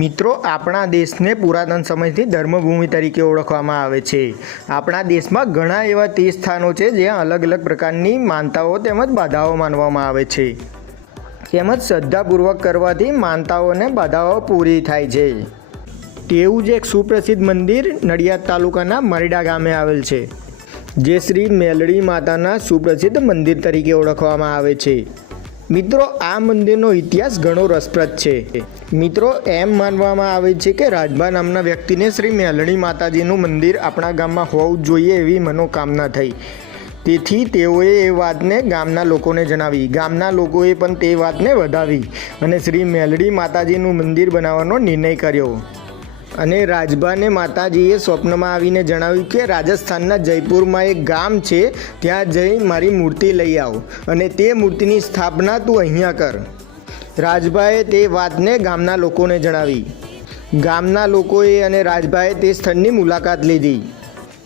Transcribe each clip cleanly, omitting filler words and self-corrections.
મિત્રો, આપણા દેશને પુરાતન સમયથી ધર્મભૂમિ તરીકે ઓળખવામાં આવે છે. આપણા દેશમાં ઘણા એવા તીર્થસ્થાનો છે જ્યાં અલગ અલગ પ્રકારની માનતાઓ તેમજ બાધાઓ માનવામાં આવે છે. તેમજ શ્રદ્ધાપૂર્વક કરવાથી માનતાઓ અને બાધાઓ પૂરી થાય છે. તેવું જ એક સુપ્રસિદ્ધ મંદિર નડિયાદ તાલુકાના મરીડા ગામે આવેલ છે, જે શ્રી મેલડી માતાના સુપ્રસિદ્ધ મંદિર તરીકે ઓળખવામાં આવે છે. મિત્રો, આ મંદિરનો ઇતિહાસ ઘણો રસપ્રદ છે. મિત્રો, એમ માનવામાં આવે છે કે રાજભા નામના વ્યક્તિને શ્રી મેલડી માતાજીનું મંદિર આપણા ગામમાં હોવું જોઈએ એવી મનોકામના થઈ. તેથી તેઓએ એ વાતને ગામના લોકોને જણાવી. ગામના લોકોએ પણ તે વાતને વધાવી અને શ્રી મેલડી માતાજીનું મંદિર બનાવવાનો નિર્ણય કર્યો. અને રાજભાને માતાજીએ સ્વપ્નમાં આવીને જણાવ્યું કે રાજસ્થાનના જયપુરમાં એક ગામ છે, ત્યાં જઈ મારી મૂર્તિ લઈ આવ અને તે મૂર્તિની સ્થાપના તું અહીંયા કર. રાજભાએ તે વાતને ગામના લોકોને જણાવી. ગામના લોકોએ અને રાજભાએ તે સ્થળની મુલાકાત લીધી.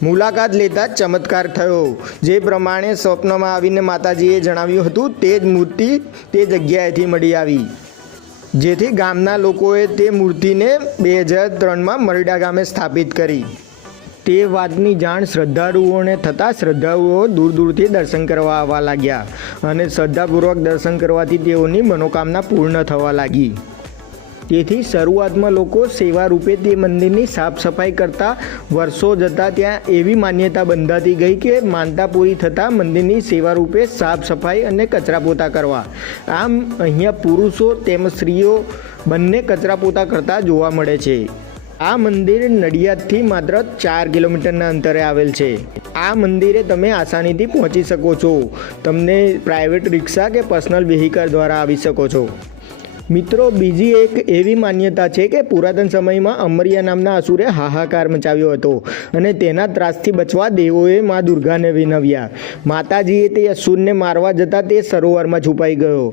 મુલાકાત લેતા જ ચમત્કાર થયો. જે પ્રમાણે સ્વપ્નમાં આવીને માતાજીએ જણાવ્યું હતું તે જ મૂર્તિ તે જગ્યાએથી મળી આવી, જેથી ગામના લોકોએ તે મૂર્તિને 2003માં મરીડા ગામે સ્થાપિત કરી. તે વાતની જાણ શ્રદ્ધાળુઓને થતાં શ્રદ્ધાળુઓ દૂર દૂરથી દર્શન કરવા આવવા લાગ્યા અને શ્રદ્ધાપૂર્વક દર્શન કરવાથી તેઓની મનોકામના પૂર્ણ થવા લાગી. તેથી શરૂઆતમાં લોકો સેવા રૂપે તે મંદિરની સાફ સફાઈ કરતા વર્ષો જતાં ત્યાં એવી માન્યતા બંધાતી ગઈ કે માનતા પૂરી થતાં મંદિરની સેવા રૂપે સાફ સફાઈ અને કચરા પોતા કરવા. આમ અહીંયા પુરુષો તેમજ સ્ત્રીઓ બંને કચરા પોતા કરતા જોવા મળે છે. આ મંદિર નડિયાદથી માત્ર 4 કિલોમીટરના અંતરે આવેલ છે. આ મંદિરે તમે આસાનીથી પહોંચી શકો છો. તમને પ્રાઇવેટ રિક્ષા કે પર્સનલ વ્હીકલ દ્વારા આવી શકો છો. મિત્રો, બીજી એક એવી માન્યતા છે કે પુરાતન સમયમાં અમરિયા નામના અસુરે હાહાકાર મચાવ્યો હતો અને તેના ત્રાસથી બચવા દેવોએ મા દુર્ગાને વિનવ્યા. માતાજીએ તે અસુરને મારવા જતાં તે સરોવરમાં છુપાઈ ગયો.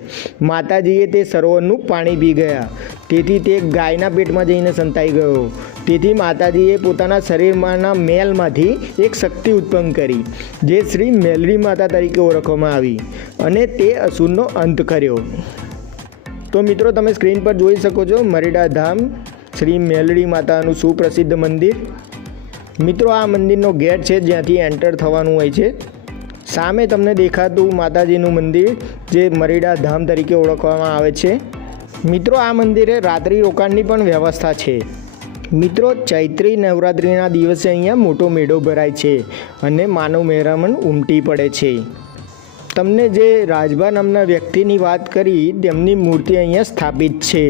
માતાજીએ તે સરોવરનું પાણી પી ગયા, તેથી તે ગાયના પેટમાં જઈને સંતાઈ ગયો. તેથી માતાજીએ પોતાના શરીરમાંના મેલમાંથી એક શક્તિ ઉત્પન્ન કરી, જે શ્રી મેલડી માતા તરીકે ઓળખવામાં આવી અને તે અસુરનો અંત કર્યો. તો મિત્રો, તમે સ્ક્રીન પર જોઈ શકો છો મરીડા ધામ શ્રી મેલડી માતાનું સુપ્રસિદ્ધ મંદિર. મિત્રો, આ મંદિરનો ગેટ છે જ્યાંથી એન્ટર થવાનું હોય છે. સામે તમને દેખાતું માતાજીનું મંદિર જે મરીડા ધામ તરીકે ઓળખવામાં આવે છે. મિત્રો, આ મંદિરે રાત્રિ રોકાણની પણ વ્યવસ્થા છે. મિત્રો, ચૈત્રી નવરાત્રિના દિવસે અહીંયા મોટો મેળો ભરાય છે અને માનવ મહેરામણ ઉમટી પડે છે. તમને જે રાજભા નામના વ્યક્તિની વાત કરી તેમની મૂર્તિ અહીંયા સ્થાપિત છે.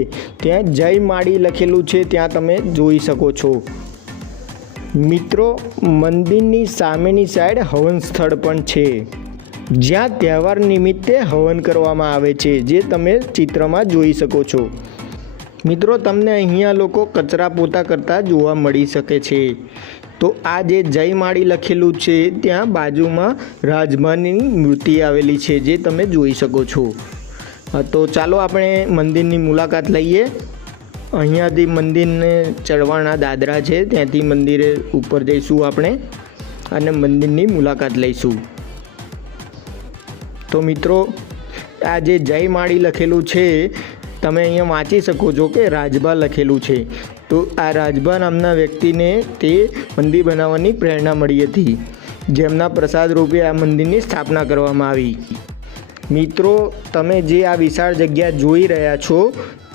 ત્યાં જય માડી લખેલું છે, ત્યાં તમે જોઈ શકો છો. મિત્રો, મંદિરની સામેની સાઈડ હવન સ્થળ પણ છે, જ્યાં તહેવાર નિમિત્તે હવન કરવામાં આવે છે, જે તમે ચિત્રમાં જોઈ શકો છો. મિત્રો, તમને અહીંયા લોકો કચરા પોતા કરતા જોવા મળી શકે છે. તો આ જે જય માડી લખેલું છે ત્યાં બાજુમાં રાજભાની મૂર્તિ આવેલી છે, જે તમે જોઈ શકો છો. તો ચાલો આપણે મંદિરની મુલાકાત લઈએ. અહીંયાથી મંદિરને ચડવાના દાદરા છે, ત્યાંથી મંદિરે ઉપર જઈશું આપણે અને મંદિરની મુલાકાત લઈશું. તો મિત્રો, આ જે જય માડી લખેલું છે તમે અહીંયા વાંચી શકો છો કે રાજભા લખેલું છે. તો આ રાજભા નામના વ્યક્તિને તે મંદિર બનાવવાની પ્રેરણા મળી હતી, જેમના પ્રસાદ રૂપે આ મંદિરની સ્થાપના કરવામાં આવી. મિત્રો, તમે જે આ વિશાળ જગ્યા જોઈ રહ્યા છો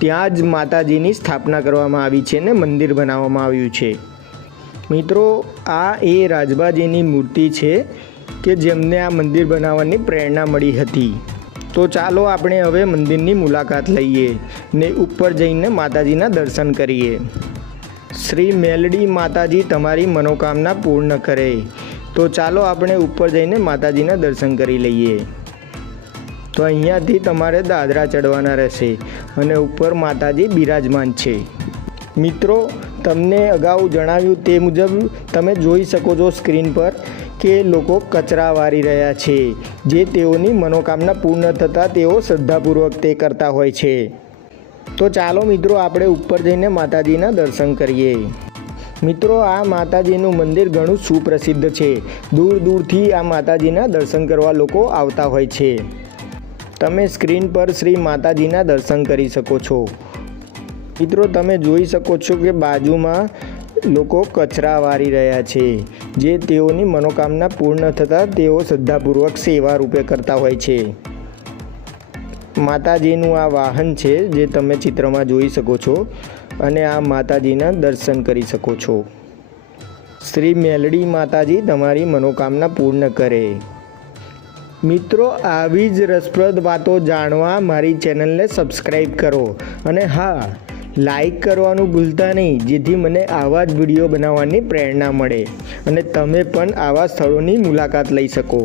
ત્યાં જ માતાજીની સ્થાપના કરવામાં આવી છે ને મંદિર બનાવવામાં આવ્યું છે. મિત્રો, આ એ રાજભાજીની મૂર્તિ છે કે જેમને આ મંદિર બનાવવાની પ્રેરણા મળી હતી. તો ચાલો આપણે હવે મંદિરની મુલાકાત લઈએ ને ઉપર જઈને માતાજીના દર્શન કરીએ. શ્રી મેલડી માતાજી તમારી મનોકામના પૂર્ણ કરે. તો ચાલો આપણે ઉપર જઈને માતાજીના દર્શન કરી લઈએ. તો અહીંયાથી તમારે દાદરા ચડવાના રહેશે અને ઉપર માતાજી બિરાજમાન છે. મિત્રો, તમને અગાઉ જણાવ્યું તે મુજબ તમે જોઈ શકો છો સ્ક્રીન પર કે લોકો કચરા વારી રહ્યા છે, જે તેઓની મનોકામના પૂર્ણ થતાં તેઓ શ્રદ્ધાપૂર્વક તે કરતા હોય છે. તો ચાલો મિત્રો, આપણે ઉપર જઈને માતાજીના દર્શન કરીએ. મિત્રો, આ માતાજીનું મંદિર ઘણું સુપ્રસિદ્ધ છે. દૂર દૂરથી આ માતાજીના દર્શન કરવા લોકો આવતા હોય છે. તમે સ્ક્રીન પર શ્રી માતાજીના દર્શન કરી શકો છો. મિત્રો તમે જોઈ શકો છો કે બાજુમાં લોકો કચરા વારી રહ્યા છે, જે તેઓની મનોકામના પૂર્ણ થતાં તેઓ શ્રદ્ધાપૂર્વક સેવા રૂપે કરતા હોય છે. માતાજીનું આ વાહન છે જે તમે ચિત્રમાં જોઈ શકો છો અને આ માતાજીના દર્શન કરી શકો છો. શ્રી મેલડી માતાજી તમારી મનોકામના પૂર્ણ કરે. મિત્રો આવી જ રસપ્રદ વાતો જાણવા મારી ચેનલને સબસ્ક્રાઈબ કરો અને હા, લાઈક કરવાનું ભૂલતા નહીં, જેથી મને આવા જ વિડીયો બનાવવાની પ્રેરણા મળે અને તમે પણ આવા સ્થળોની મુલાકાત લઈ શકો.